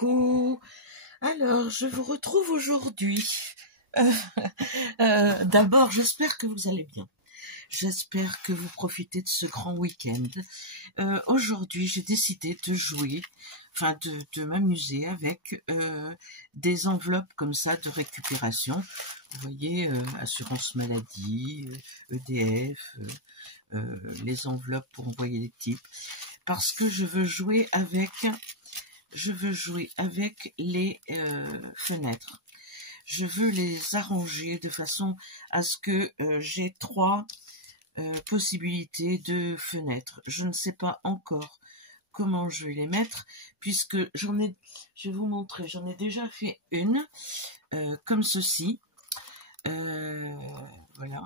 Coucou. Alors, je vous retrouve aujourd'hui. D'abord, j'espère que vous allez bien. J'espère que vous profitez de ce grand week-end. Aujourd'hui, j'ai décidé de jouer, de m'amuser avec des enveloppes comme ça de récupération. Vous voyez, assurance maladie, EDF, les enveloppes pour envoyer les types. Parce que je veux jouer avec les fenêtres. Je veux les arranger de façon à ce que j'ai 3 possibilités de fenêtres. Je ne sais pas encore comment je vais les mettre, puisque je vais vous montrer, j'en ai déjà fait une, comme ceci. Voilà.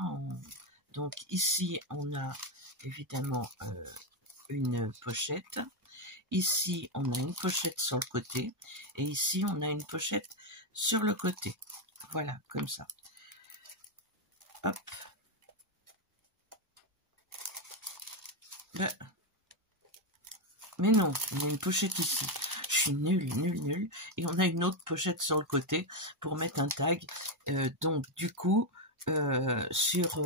Donc ici, on a évidemment une pochette. Ici, on a une pochette sur le côté. Et ici, on a une pochette sur le côté. Voilà, comme ça. Hop. Mais non, on a une pochette ici. Je suis nulle. Et on a une autre pochette sur le côté pour mettre un tag. Donc, du coup, sur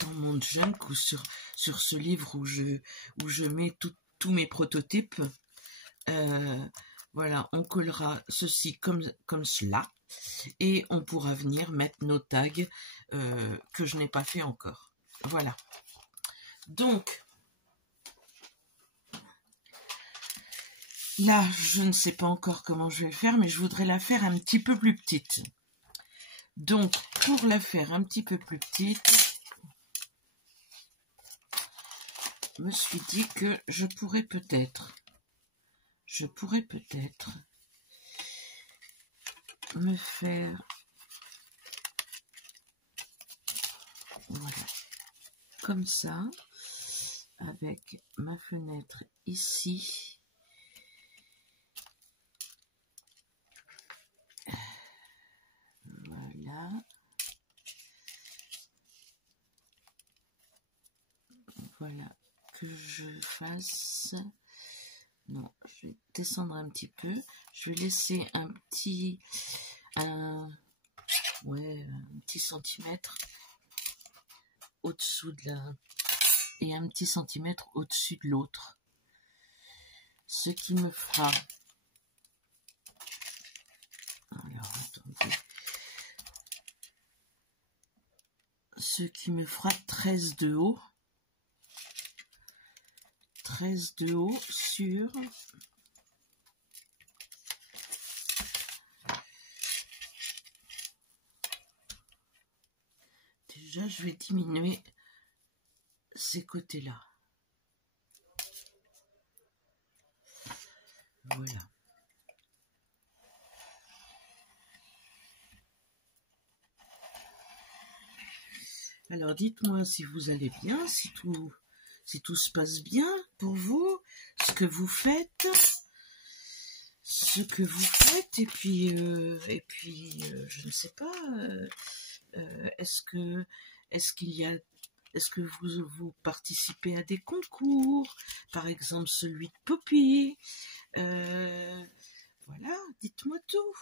dans mon junk ou sur ce livre où je mets tous mes prototypes, voilà, on collera ceci comme cela et on pourra venir mettre nos tags que je n'ai pas fait encore. Voilà. Donc là, je ne sais pas encore comment je vais le faire, mais je voudrais la faire un petit peu plus petite. Donc, pour la faire un petit peu plus petite, je me suis dit que je pourrais peut-être me faire, voilà, comme ça, avec ma fenêtre ici. Voilà. Voilà, que je fasse. Non, je vais descendre un petit peu. Je vais laisser un petit centimètre au-dessous de la... et un petit centimètre au-dessus de l'autre. Ce qui me fera... Alors, attendez. Ce qui me fera 13 de haut. 13 de haut sur... Déjà, je vais diminuer ces côtés-là. Voilà. Alors, dites-moi si vous allez bien, si tout se passe bien pour vous, ce que vous faites, et puis, je ne sais pas, est-ce que vous participez à des concours, par exemple celui de Poppy, voilà, dites-moi tout,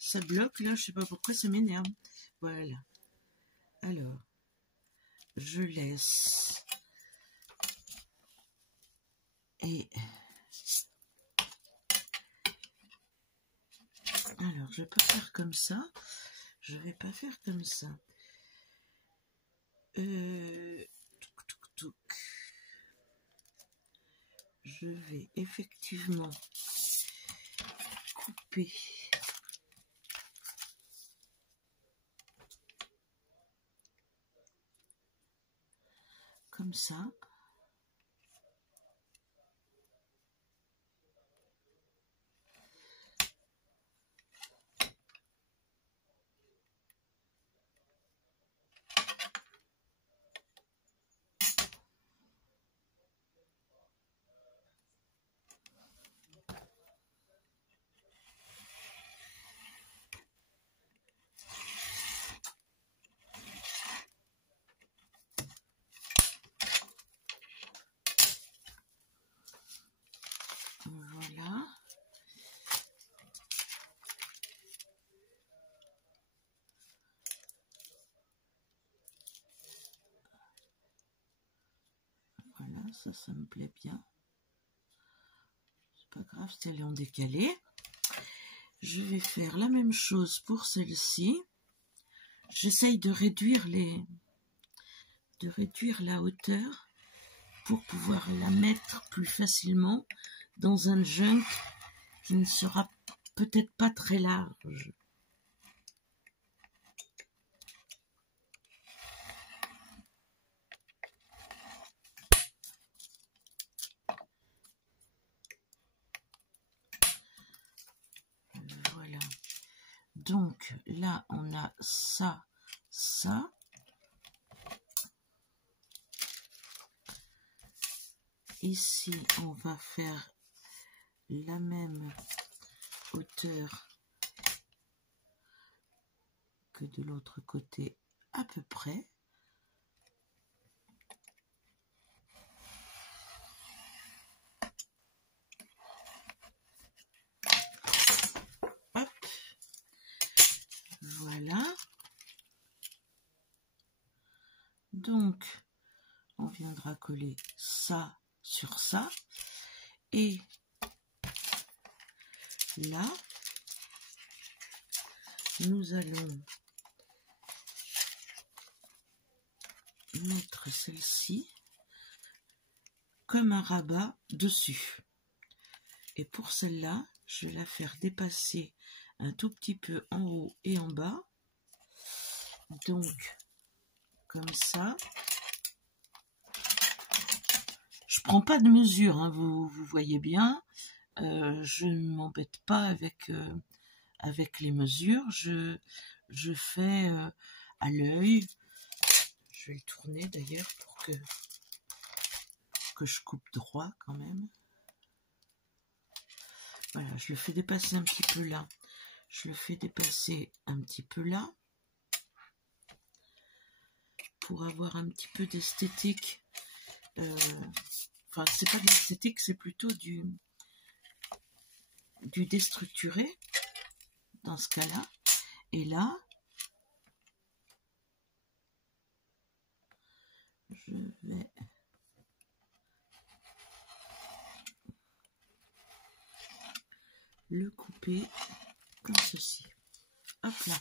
ça bloque là, je sais pas pourquoi ça m'énerve, voilà, alors, je laisse, et alors je vais pas faire comme ça, je je vais effectivement couper comme ça. ça me plaît bien. C'est pas grave si elle est en décalé. Je vais faire la même chose pour celle-ci. J'essaye de réduire la hauteur pour pouvoir la mettre plus facilement dans un junk qui ne sera peut-être pas très large. Voilà. Donc là, on a ça, ça. Ici, on va faire la même hauteur que de l'autre côté, à peu près. Hop. Voilà. Donc, on viendra coller ça sur ça. Et là, nous allons mettre celle-ci comme un rabat dessus. Et pour celle-là, je vais la faire dépasser un tout petit peu en haut et en bas. Donc, comme ça. Je prends pas de mesure, hein, vous voyez bien. Je ne m'embête pas avec les mesures. Je fais à l'œil. Je vais le tourner d'ailleurs pour que je coupe droit quand même. Voilà, je le fais dépasser un petit peu là. Je le fais dépasser un petit peu là. Pour avoir un petit peu d'esthétique. Enfin, c'est pas de l'esthétique, c'est plutôt du déstructuré dans ce cas-là. Et là, je vais le couper comme ceci. Hop là.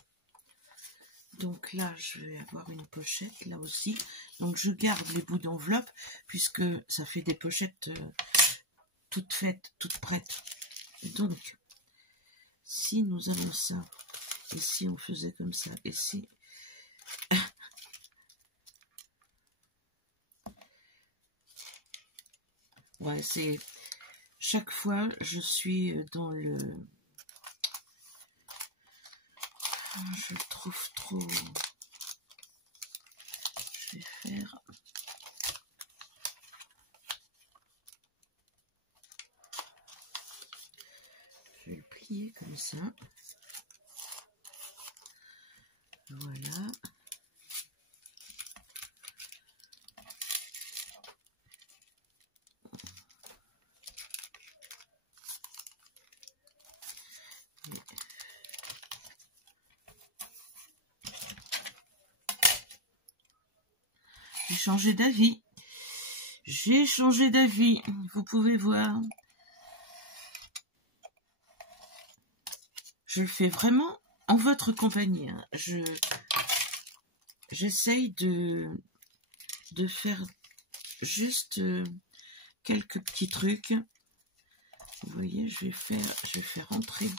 Donc là, je vais avoir une pochette là aussi. Donc je garde les bouts d'enveloppe puisque ça fait des pochettes toutes faites, toutes prêtes. Donc, si nous avons ça, et si on faisait comme ça, et si... Ouais, c'est... Chaque fois, je suis dans le... Je le trouve trop... Je vais faire... Je vais le plier comme ça. Voilà. J'ai changé d'avis. J'ai changé d'avis. Vous pouvez voir. Je le fais vraiment en votre compagnie. Hein. J'essaye de faire juste quelques petits trucs. Vous voyez, je vais faire entrer.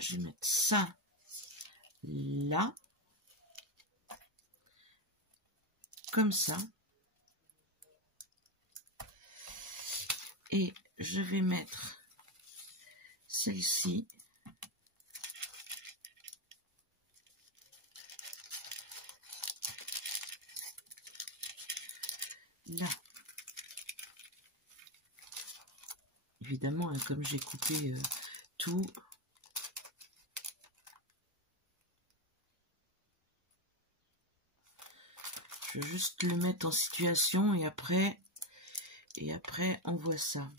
Je vais mettre ça là. Comme ça. Et je vais mettre celle-ci là. Évidemment, hein, comme j'ai coupé tout, je vais juste le mettre en situation et après on voit ça.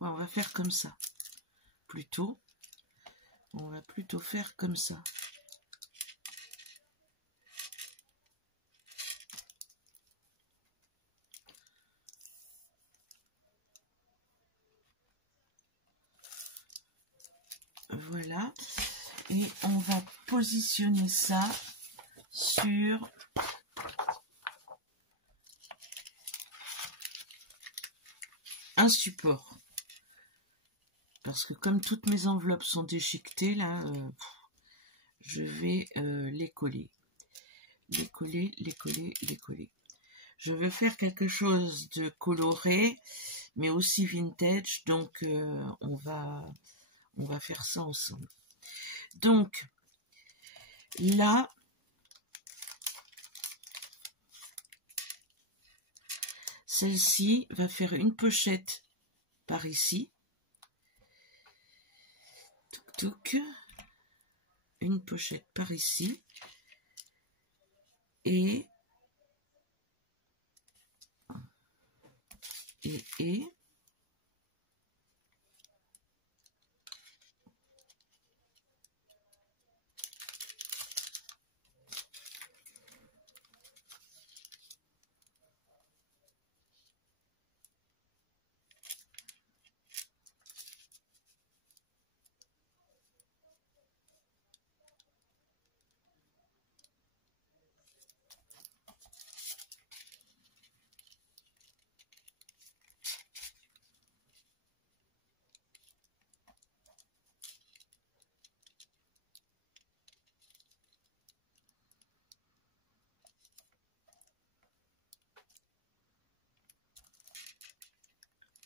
Bon, on va faire comme ça. plutôt faire comme ça. Voilà, et on va positionner ça sur un support. Parce que comme toutes mes enveloppes sont déchiquetées, là, je vais les coller. Les coller. Je veux faire quelque chose de coloré, mais aussi vintage, donc on va faire ça ensemble. Donc, là, celle-ci va faire une pochette par ici. Touc, une pochette par ici. Et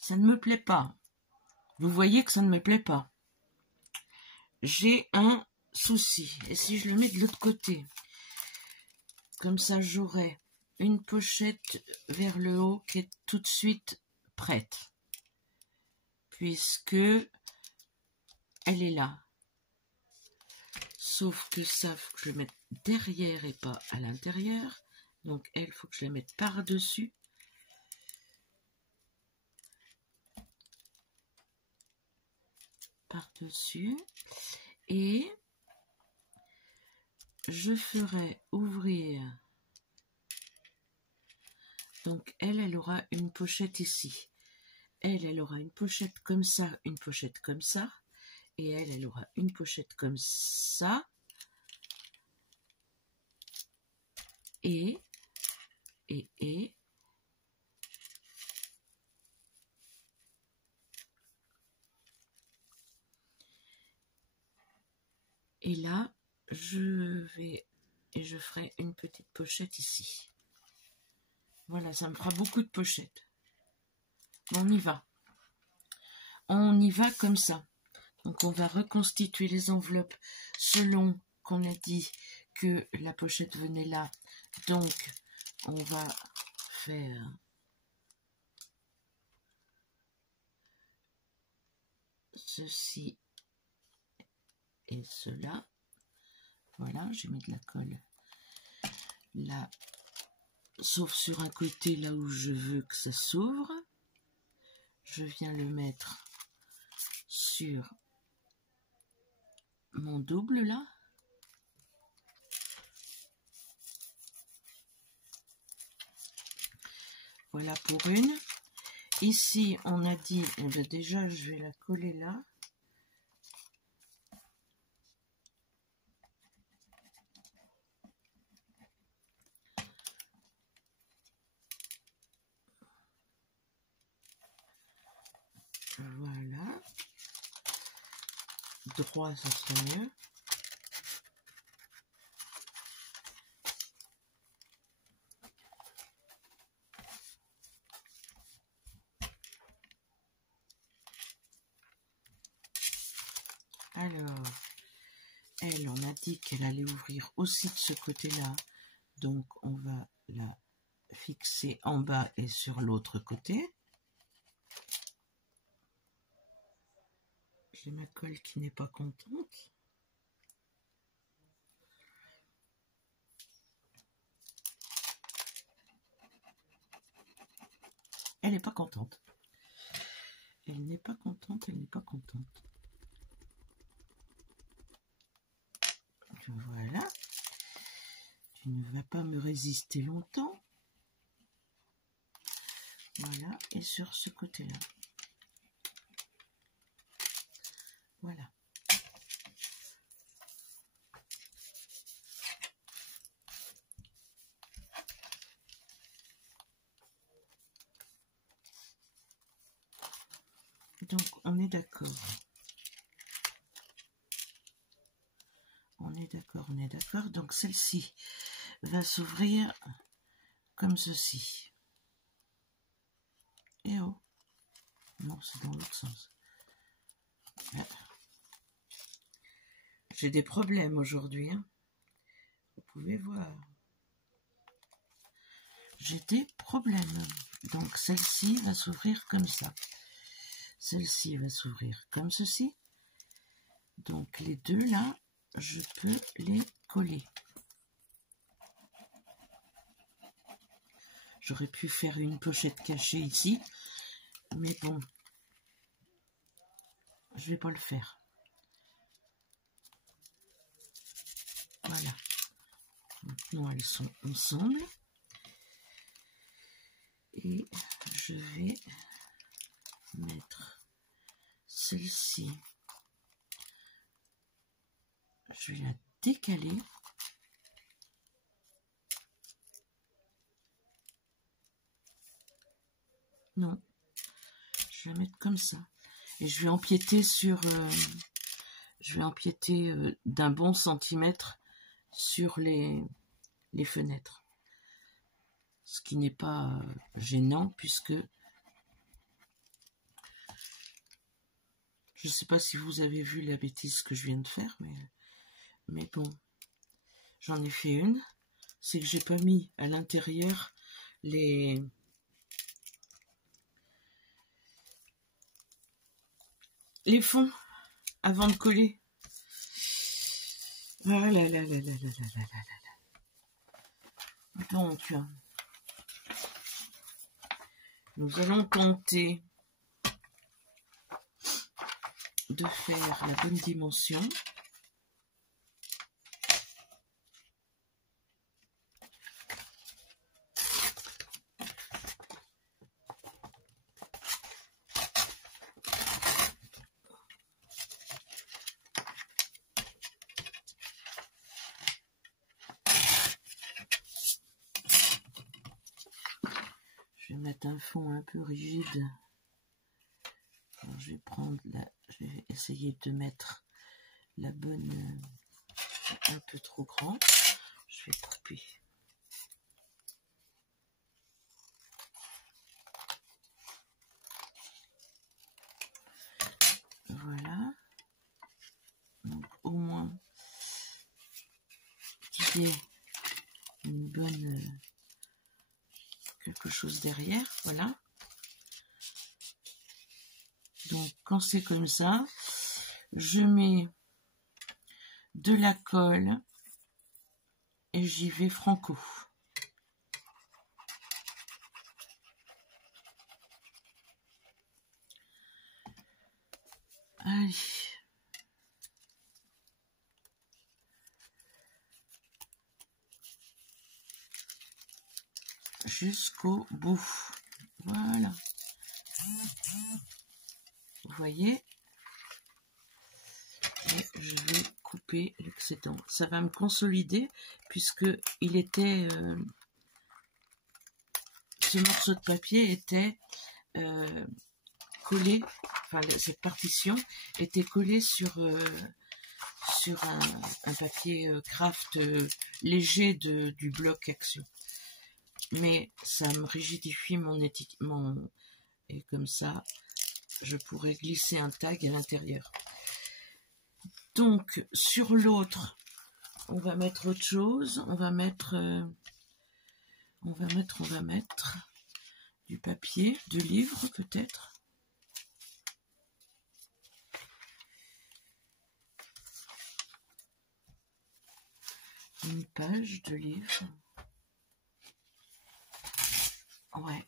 ça ne me plaît pas. Vous voyez que ça ne me plaît pas. J'ai un souci. Et si je le mets de l'autre côté, comme ça j'aurai une pochette vers le haut qui est tout de suite prête. Puisque elle est là. Sauf que ça, faut que je le mette derrière et pas à l'intérieur. Donc elle, faut que je la mette par-dessus. Par-dessus. Et je ferai ouvrir. Donc elle aura une pochette ici. Elle aura une pochette comme ça, une pochette comme ça. Et elle aura une pochette comme ça. Et là, je ferai une petite pochette ici. Voilà, ça me fera beaucoup de pochettes. On y va. On y va comme ça. Donc on va reconstituer les enveloppes selon qu'on a dit que la pochette venait là. Donc on va faire ceci et cela. Voilà, j'ai mis de la colle là, sauf sur un côté là où je veux que ça s'ouvre. Je viens le mettre sur mon double là. Voilà pour une. Ici, on a dit, eh bien déjà, je vais la coller là. Voilà. Droit, ça serait mieux. Alors, elle, on a dit qu'elle allait ouvrir aussi de ce côté-là. Donc, on va la fixer en bas et sur l'autre côté. J'ai ma colle qui n'est pas contente. Elle n'est pas contente. Elle n'est pas contente, elle n'est pas contente. voilà. Tu ne vas pas me résister longtemps. Voilà, et sur ce côté-là. Voilà. Donc, on est d'accord. On est d'accord, on est d'accord. Donc, celle-ci va s'ouvrir comme ceci. Et oh. Non, c'est dans l'autre sens. J'ai des problèmes aujourd'hui, hein. Vous pouvez voir. J'ai des problèmes. Donc, celle-ci va s'ouvrir comme ça. Celle-ci va s'ouvrir comme ceci. Donc, les deux là, je peux les coller. J'aurais pu faire une pochette cachée ici. Mais bon, je vais pas le faire. Voilà. Maintenant, elles sont ensemble. Et je vais mettre celle-ci. Je vais la décaler. Non. Je vais la mettre comme ça. Et je vais empiéter sur... je vais empiéter d'un bon centimètre sur les fenêtres. Ce qui n'est pas gênant puisque je ne sais pas si vous avez vu la bêtise que je viens de faire, mais bon, j'en ai fait une. C'est que j'ai pas mis à l'intérieur les fonds avant de coller. Ah là là là là là là là là là. Donc, nous allons tenter de faire la bonne dimension. Je vais mettre un fond un peu rigide. Alors, je vais essayer de mettre la bonne, un peu trop grand. Je vais couper. Voilà. Donc au moins qu'il y ait une bonne quelque chose derrière. Voilà. Donc quand c'est comme ça, je mets de la colle et j'y vais franco. Allez. Jusqu'au bout. Voilà. Vous voyez? Et je vais couper l'excédent. Ça va me consolider puisque il était ce morceau de papier était collé, enfin cette partition était collée sur un papier craft léger du bloc Action. Mais ça me rigidifie mon étiquetement et comme ça je pourrais glisser un tag à l'intérieur. Donc sur l'autre on va mettre autre chose, on va mettre du papier de livre peut-être. Une page de livre. Ouais.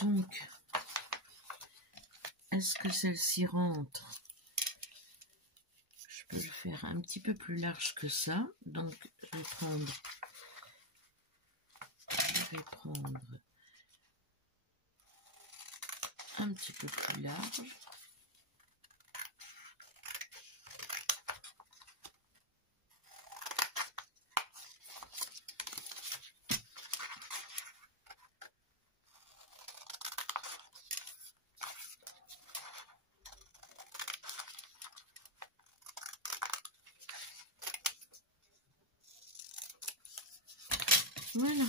Donc, est-ce que celle-ci rentre? Je peux le faire un petit peu plus large que ça. Donc, je vais prendre un petit peu plus large. Voilà.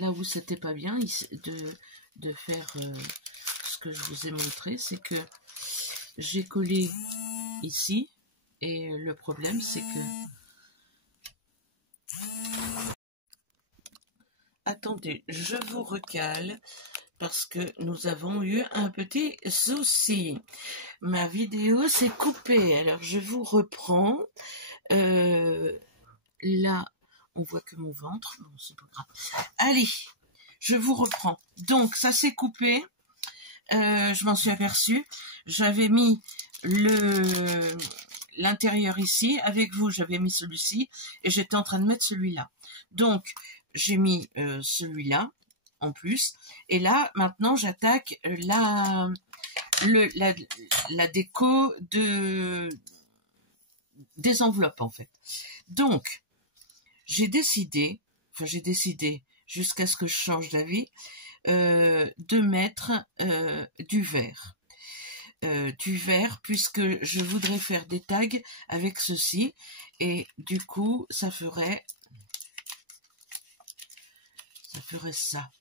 Là où c'était pas bien de faire ce que je vous ai montré, c'est que j'ai collé ici et le problème c'est que... Attendez, je vous recale parce que nous avons eu un petit souci. Ma vidéo s'est coupée, alors je vous reprends. Là, on voit que mon ventre, bon, c'est pas grave. Allez, je vous reprends. Donc, ça s'est coupé. Je m'en suis aperçue. J'avais mis l'intérieur ici. Avec vous, j'avais mis celui-ci. Et j'étais en train de mettre celui-là. Donc, j'ai mis celui-là en plus. Et là, maintenant, j'attaque la déco des enveloppes, en fait. Donc, j'ai décidé jusqu'à ce que je change d'avis, de mettre du vert. Puisque je voudrais faire des tags avec ceci. Et du coup, ça ferait ça.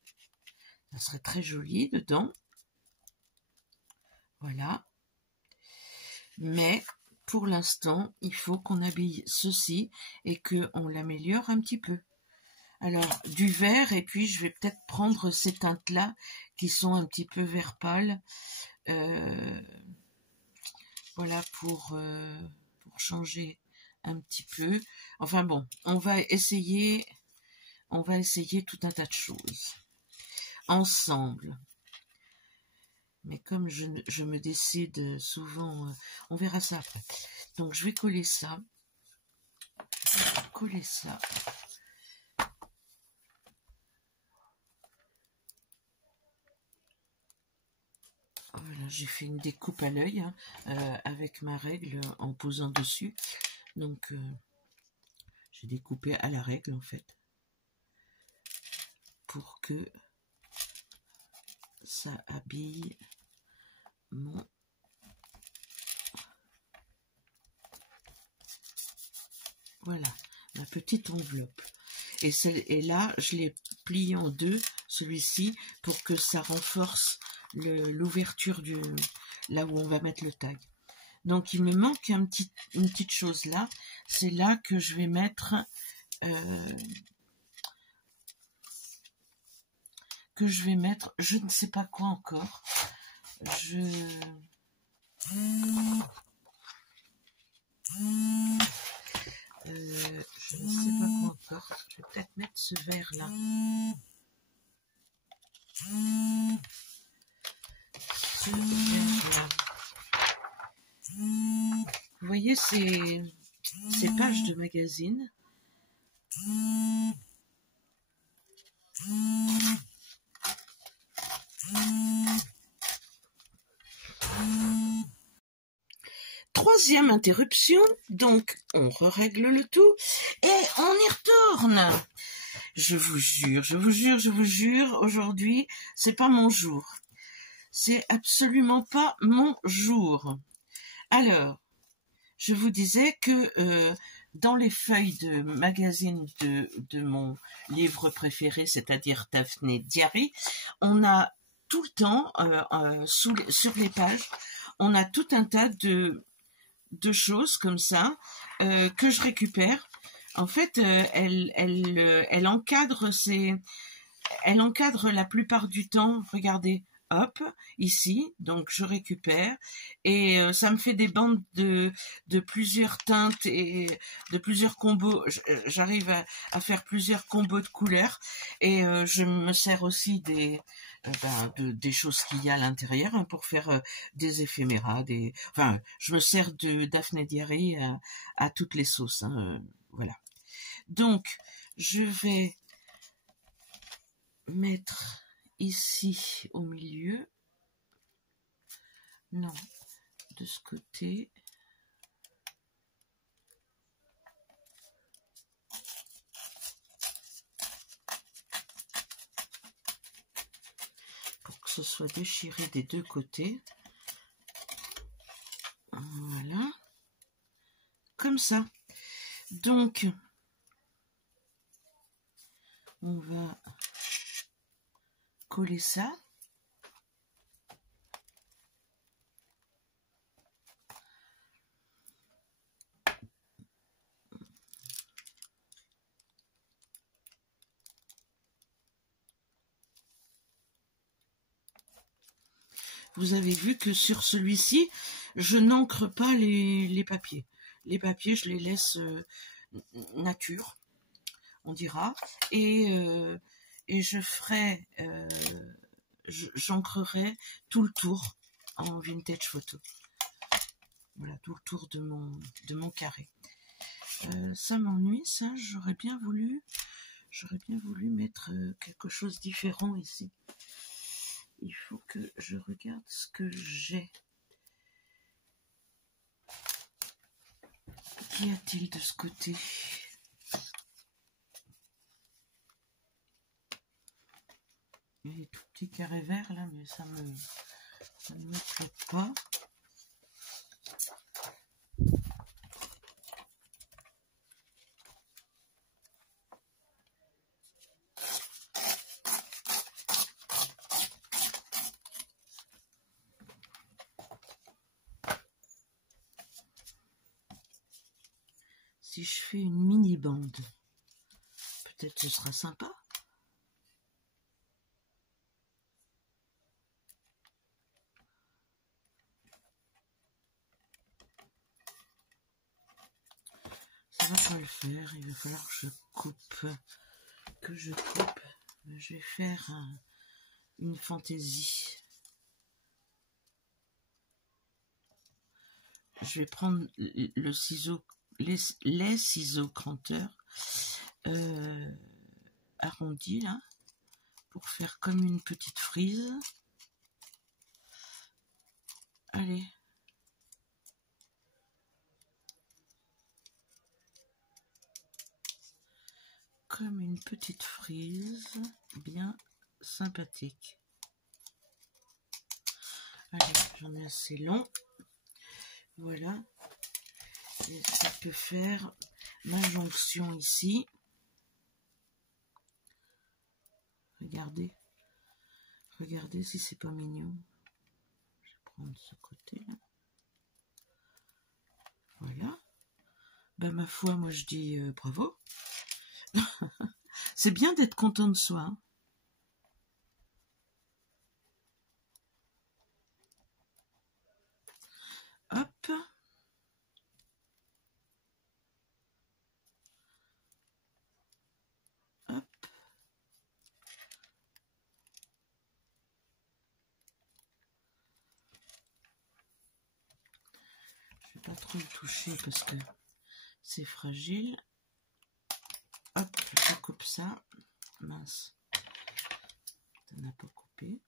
Ça serait très joli dedans. Voilà. Mais pour l'instant, il faut qu'on habille ceci et qu'on l'améliore un petit peu. Alors, du vert, et puis je vais peut-être prendre ces teintes-là qui sont un petit peu vert pâle. Voilà, pour changer un petit peu. Enfin bon, on va essayer tout un tas de choses ensemble. Mais comme je me décide souvent, on verra ça après. Donc je vais coller ça. Voilà, j'ai fait une découpe à l'œil avec ma règle en posant dessus. Donc j'ai découpé à la règle en fait. Pour que ça habille mon... Voilà, ma petite enveloppe. Et là, je l'ai plié en deux, celui-ci, pour que ça renforce l'ouverture là où on va mettre le tag. Donc, il me manque une petite chose là. C'est là que je vais mettre... je ne sais pas quoi encore. Je ne sais pas quoi encore. Je vais peut-être mettre ce vert là. Ce vert là. Vous voyez ces pages de magazine. Troisième interruption, donc on règle le tout et on y retourne. Je vous jure, aujourd'hui, c'est pas mon jour. C'est absolument pas mon jour. Alors, je vous disais que dans les feuilles de magazine de mon livre préféré, c'est-à-dire Daphné Diary, on a tout le temps, sur les pages, on a tout un tas de choses comme ça que je récupère. En fait, elle encadre la plupart du temps. Regardez, hop, ici, donc je récupère, et ça me fait des bandes de plusieurs teintes et de plusieurs combos. J'arrive à faire plusieurs combos de couleurs, et je me sers aussi des choses qu'il y a à l'intérieur, hein, pour faire des éphéméras, enfin, je me sers de Daphné Diary à toutes les sauces, hein, voilà. Donc, je vais mettre ici au milieu, non, de ce côté, pour que ce soit déchiré des deux côtés, voilà, comme ça. Donc, on va coller ça. Vous avez vu que sur celui-ci, je n'encre pas les papiers. Les papiers, je les laisse nature, on dira. Et je ferai, j'encrerai tout le tour en vintage photo. Voilà, tout le tour de mon carré. Ça m'ennuie, ça. J'aurais bien voulu mettre quelque chose de différent ici. Il faut que je regarde ce que j'ai. Qu'y a-t-il de ce côté? Il y a des tout petits carrés verts là, mais ça ne me plaît pas. Si je fais une mini bande, peut-être ce sera sympa. Ça va pas le faire, il va falloir que je coupe. Je vais faire une fantaisie. Je vais prendre le ciseau, les ciseaux cranteurs arrondis là, pour faire comme une petite frise. Allez. Comme une petite frise bien sympathique. Allez, j'en ai assez long. Voilà. Et ça peut faire ma jonction ici. Regardez. Regardez si c'est pas mignon. Je vais prendre ce côté-là. Voilà. Ben, ma foi, moi je dis bravo. C'est bien d'être content de soi. Hein. Hop. Hop. Je vais pas trop le toucher parce que c'est fragile. Hop, je coupe ça. Mince. Ça n'a pas coupé.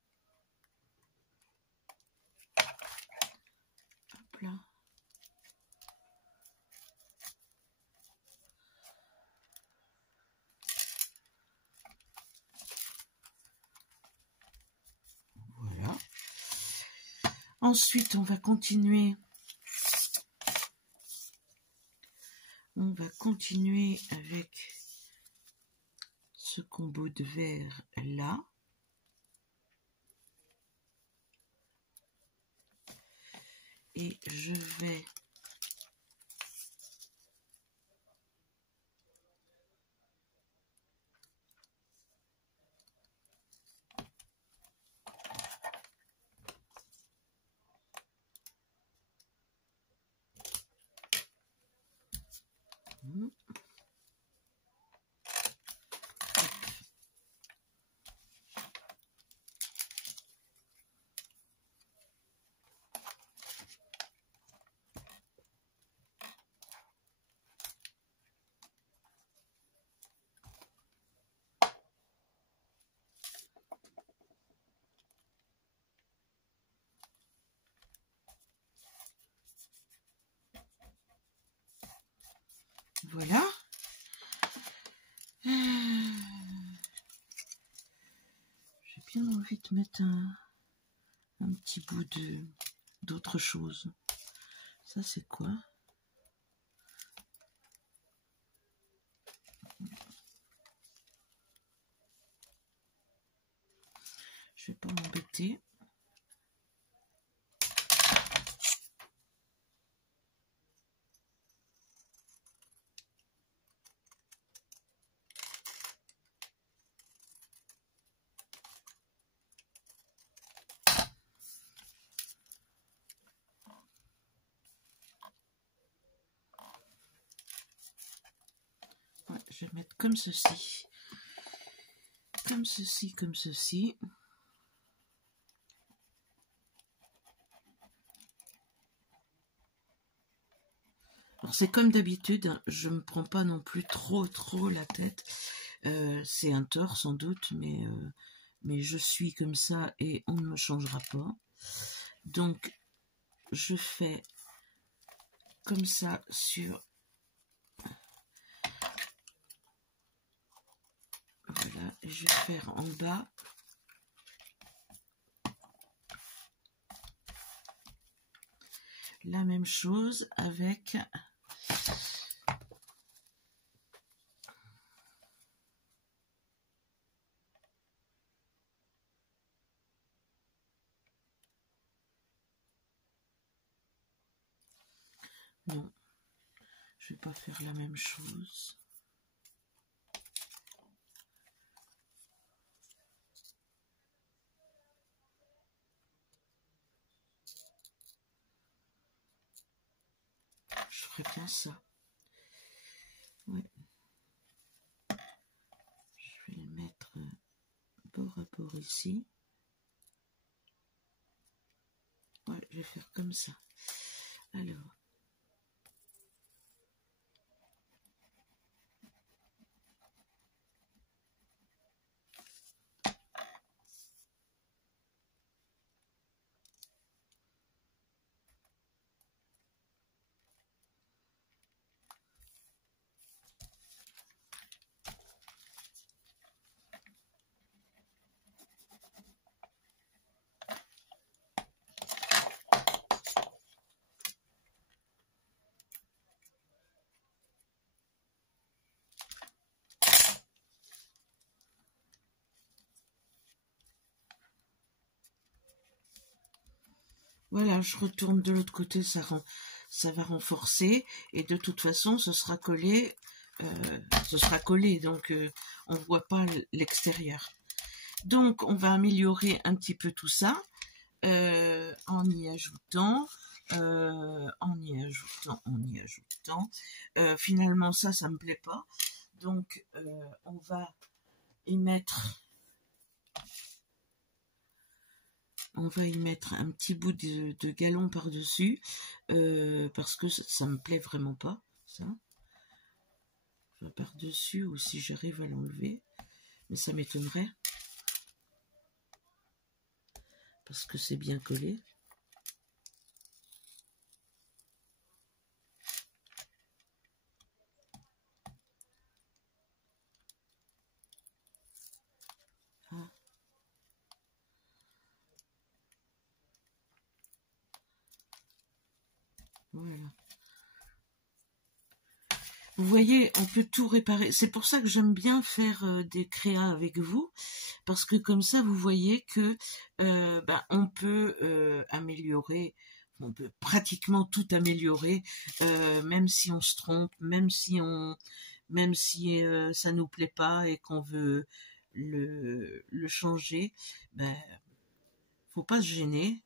Hop là. Voilà. Ensuite, on va continuer. On va continuer avec ce combo de verre là. Et je vais Voilà. J'ai bien envie de mettre un petit bout d'autre chose. Ça, c'est quoi? Je vais pas m'embêter. Ouais, je vais mettre comme ceci. Comme ceci, comme ceci. Alors c'est comme d'habitude, hein, je me prends pas non plus trop la tête. C'est un tort sans doute, mais je suis comme ça et on ne me changera pas. Donc je fais comme ça sur... Voilà, et je vais faire en bas. La même chose avec... Non, je vais pas faire la même chose. Je ferai bien ça. Ouais. Je vais le mettre bord à bord ici. Ouais, je vais faire comme ça. Alors. Voilà, je retourne de l'autre côté, ça va renforcer, et de toute façon, ce sera collé, donc on ne voit pas l'extérieur. Donc, on va améliorer un petit peu tout ça, en y ajoutant. Finalement, ça me plaît pas. Donc, on va y mettre... On va y mettre un petit bout de galon par-dessus, parce que ça me plaît vraiment pas, ça. Enfin, par-dessus, ou si j'arrive à l'enlever, mais ça m'étonnerait, parce que c'est bien collé. Ah. Voilà. Vous voyez, on peut tout réparer. C'est pour ça que j'aime bien faire des créas avec vous, parce que comme ça, vous voyez que on peut améliorer, on peut pratiquement tout améliorer, même si on se trompe, même si ça nous plaît pas et qu'on veut le changer. Faut pas se gêner.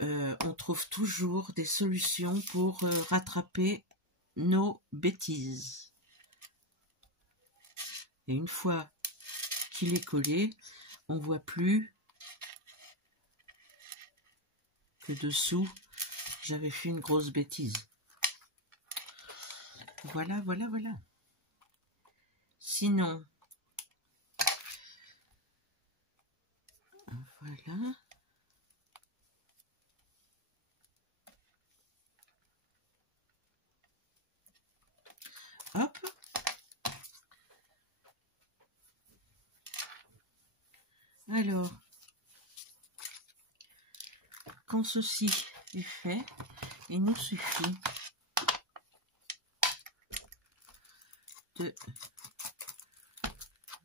On trouve toujours des solutions pour rattraper nos bêtises. Et une fois qu'il est collé, on voit plus que dessous j'avais fait une grosse bêtise. Voilà. Sinon, voilà. Hop. Alors, quand ceci est fait, il nous suffit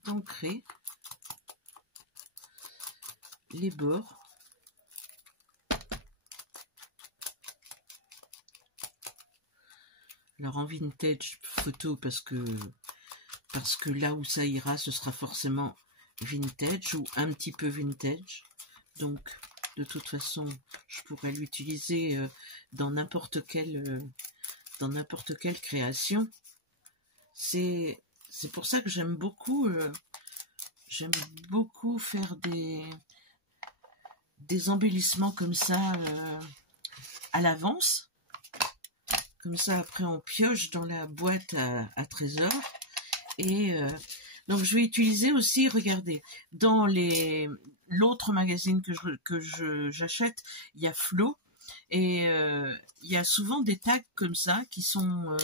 d'ancrer les bords alors en vintage photo parce que là où ça ira ce sera forcément vintage ou un petit peu vintage, donc de toute façon je pourrais l'utiliser dans n'importe quelle création. C'est pour ça que j'aime beaucoup faire des embellissements comme ça à l'avance. Comme ça, après, on pioche dans la boîte à trésors. Et donc, je vais utiliser aussi, regardez, dans l'autre magazine que j'achète, il y a Flo. Et il y a souvent des tags comme ça qui sont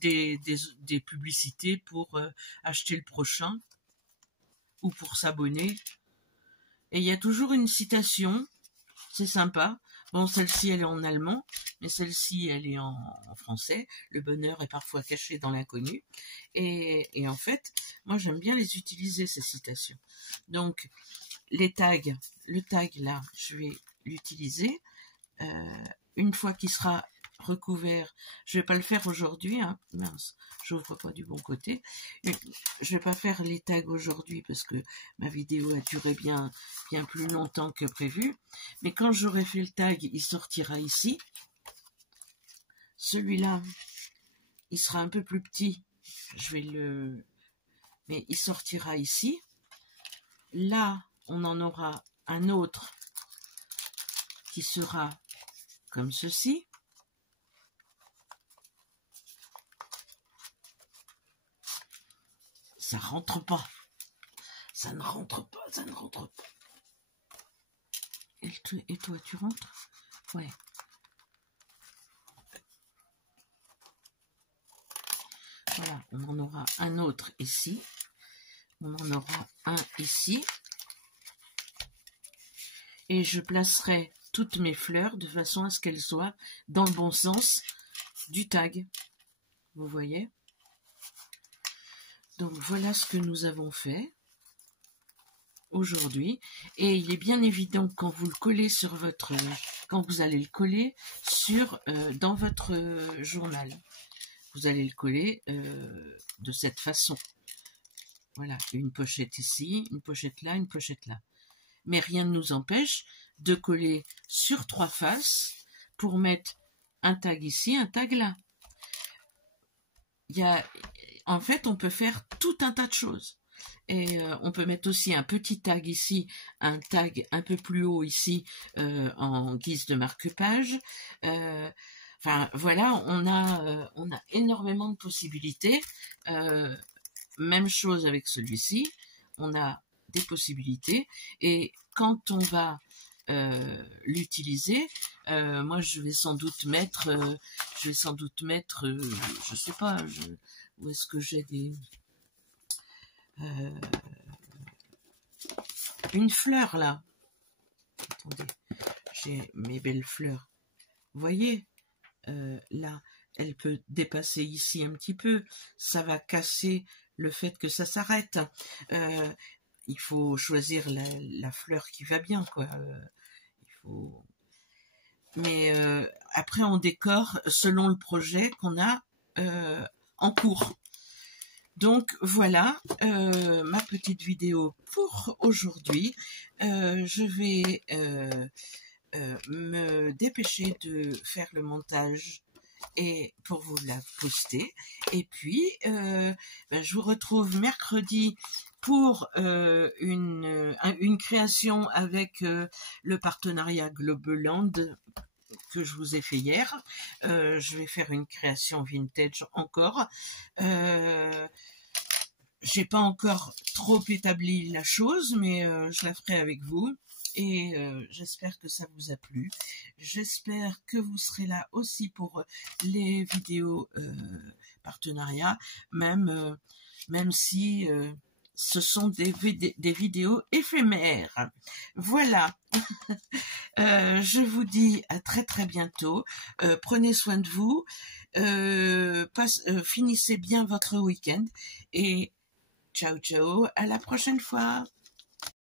des publicités pour acheter le prochain ou pour s'abonner. Et il y a toujours une citation, c'est sympa. Bon, celle-ci, elle est en allemand, mais celle-ci, elle est en français. Le bonheur est parfois caché dans l'inconnu. Et en fait, moi, j'aime bien les utiliser, ces citations. Donc, le tag, là, je vais l'utiliser. Une fois qu'il sera recouvert, je vais pas le faire aujourd'hui, hein. Mince, j'ouvre pas du bon côté. Je vais pas faire les tags aujourd'hui parce que ma vidéo a duré bien plus longtemps que prévu. Mais quand j'aurai fait le tag, il sortira ici. Celui-là, il sera un peu plus petit. Mais il sortira ici. Là, on en aura un autre qui sera comme ceci. Ça rentre pas. Ça ne rentre pas. Et toi, tu rentres? Ouais. Voilà, on en aura un autre ici. On en aura un ici. Et je placerai toutes mes fleurs de façon à ce qu'elles soient dans le bon sens du tag. Vous voyez? Donc voilà ce que nous avons fait aujourd'hui. Et il est bien évident que quand vous le collez quand vous allez le coller dans votre journal, vous allez le coller de cette façon. Voilà, une pochette ici, une pochette là, une pochette là. Mais rien ne nous empêche de coller sur 3 faces pour mettre un tag ici, un tag là. En fait, on peut faire tout un tas de choses. Et on peut mettre aussi un petit tag ici, un tag un peu plus haut ici en guise de marque-page. Enfin, voilà, on a énormément de possibilités. Même chose avec celui-ci. On a des possibilités. Et quand on va l'utiliser, moi je vais sans doute mettre, je sais pas, où est-ce que j'ai une fleur là. Attendez, j'ai mes belles fleurs. Vous voyez, là, elle peut dépasser ici un petit peu. Ça va casser le fait que ça s'arrête. Il faut choisir la fleur qui va bien, quoi. Mais après, on décore selon le projet qu'on a en cours. Donc voilà ma petite vidéo pour aujourd'hui. Je vais me dépêcher de faire le montage et pour vous la poster. Et puis je vous retrouve mercredi pour une création avec le partenariat Globeland que je vous ai fait hier. Je vais faire une création vintage encore. J'ai pas encore trop établi la chose, mais je la ferai avec vous. Et j'espère que ça vous a plu. J'espère que vous serez là aussi pour les vidéos partenariats, même si ce sont des vidéos éphémères. Voilà. Je vous dis à très très bientôt. Prenez soin de vous. Finissez bien votre week-end. Et ciao ciao, à la prochaine fois.